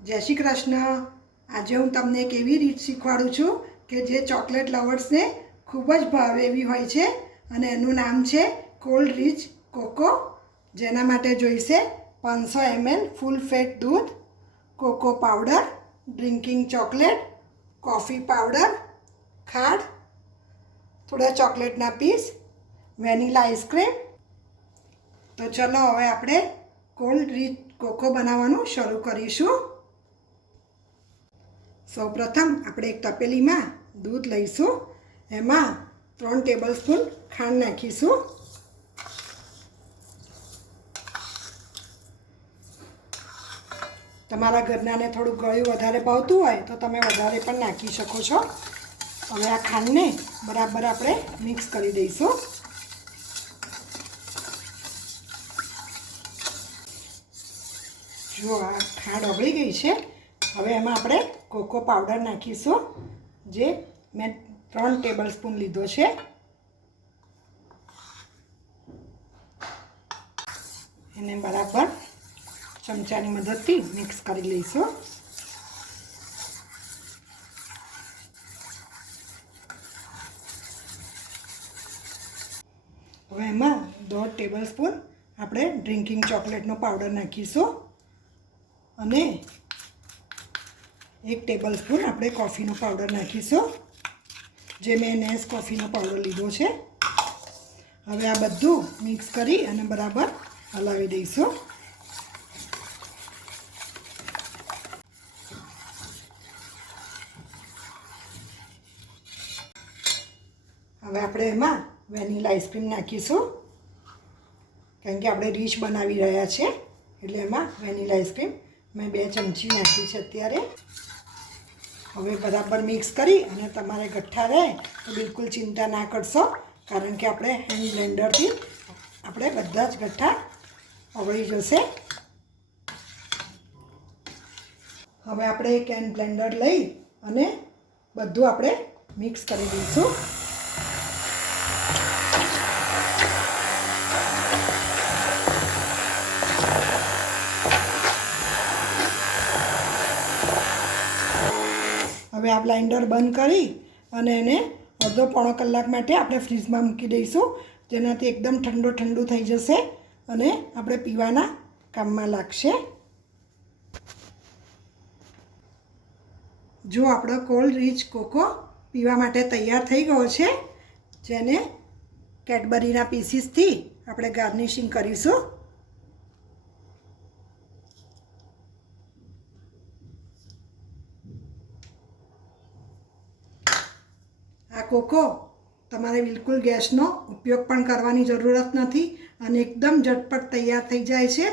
जय श्री कृष्ण। आज हूँ तमने एक एवी रीत शीखवाडुं छुं के जे चॉकलेट लवर्स ने खूब ज भावे एवी होय छे अने एनुं नाम छे कोल्ड रिच कोको। जेना माटे जोईशे 500 ml फूल फेट दूध, cocoa powder, drinking chocolate, coffee powder, खांड, थोड़ा चॉकलेटना पीस, वेनिला आइसक्रीम। तो चलो हवे आपणे कोल्ड रिच कोको बनाववानुं शरू करीशुं। सौ प्रथम આપણે એક તપેલીમાં दूध લઈશું, એમાં 3 ટેબલસ્પૂન ખાંડ નાખીશું। તમારા ઘરનાને થોડું ગળ્યું વધારે ભાવતું હોય તો તમે વધારે પણ નાખી શકો છો। હવે આ ખાંડને બરાબર આપણે મિક્સ કરી દઈશું। જો આ ખાંડ ઓગળી ગઈ છે। હવે એમાં આપણે કોકો પાવડર નાખીશું, જે મેં 3 ટેબલસ્પૂન લીધો છે। એને બરાબર ચમચાની મદદથી મિક્સ કરી લઈશું। હવે એમાં 1.5 ટેબલસ્પૂન આપણે ડ્રિંકિંગ ચોકલેટનો પાવડર નાખીશું અને 1 ટેબલસ્પૂન આપણે કોફીનો પાવડર નાખીશું, જે મેં નેસ કોફીનો પાવડર લીધો છે। હવે આ બધું મિક્સ કરી અને બરાબર હલાવી દઈશું। હવે આપણે એમાં વેનિલા આઈસ્ક્રીમ નાખીશું, કારણ કે આપણે રીચ બનાવી રહ્યા છે એટલે એમાં વેનિલા આઈસ્ક્રીમ મેં 2 ચમચી નાખી છે અત્યારે। હવે બરાબર મિક્સ કરી અને તમારે ગઠ્ઠા રહે તો બિલકુલ ચિંતા ના કરશો, કારણ કે આપણે હેન્ડ બ્લેન્ડરથી આપણે બધા જ ગઠ્ઠા ઓગળી જશે। હવે આપણે એક હેન્ડ બ્લેન્ડર લઈ અને બધું આપણે મિક્સ કરી દઈશું। હવે આ બ્લેન્ડર બંધ કરી અને એને અડધો પોણો કલાક માટે આપણે ફ્રીજમાં મૂકી દઈશું, જેનાથી એકદમ ઠંડુ થઈ જશે અને આપણે પીવાના કામમાં લાગશે। જો આપણો કોલ્ડ રીચ કોકો પીવા માટે તૈયાર થઈ ગયો છે, જેને કેડબરીના પીસીસથી આપણે ગાર્નિશિંગ કરીશું। આ કોકો તમારે બિલકુલ ગેસનો ઉપયોગ પણ કરવાની જરૂરત નથી અને એકદમ ઝટપટ તૈયાર થઈ જાય છે।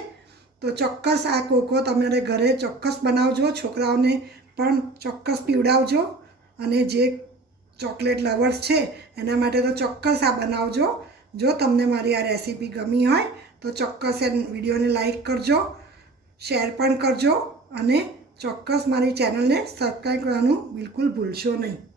તો ચોક્કસ આ કોકો તમારે ઘરે ચોક્કસ બનાવજો, છોકરાઓને પણ ચોક્કસ પીવડાવજો અને જે ચોકલેટ લવર્સ છે એના માટે તો ચોક્કસ આ બનાવજો। જો તમને મારી આ રેસીપી ગમી હોય તો ચોક્કસ એ વિડીયોને લાઈક કરજો, શેર પણ કરજો અને ચોક્કસ મારી ચેનલને સબસ્ક્રાઈબ કરવાનું બિલકુલ ભૂલશો નહીં।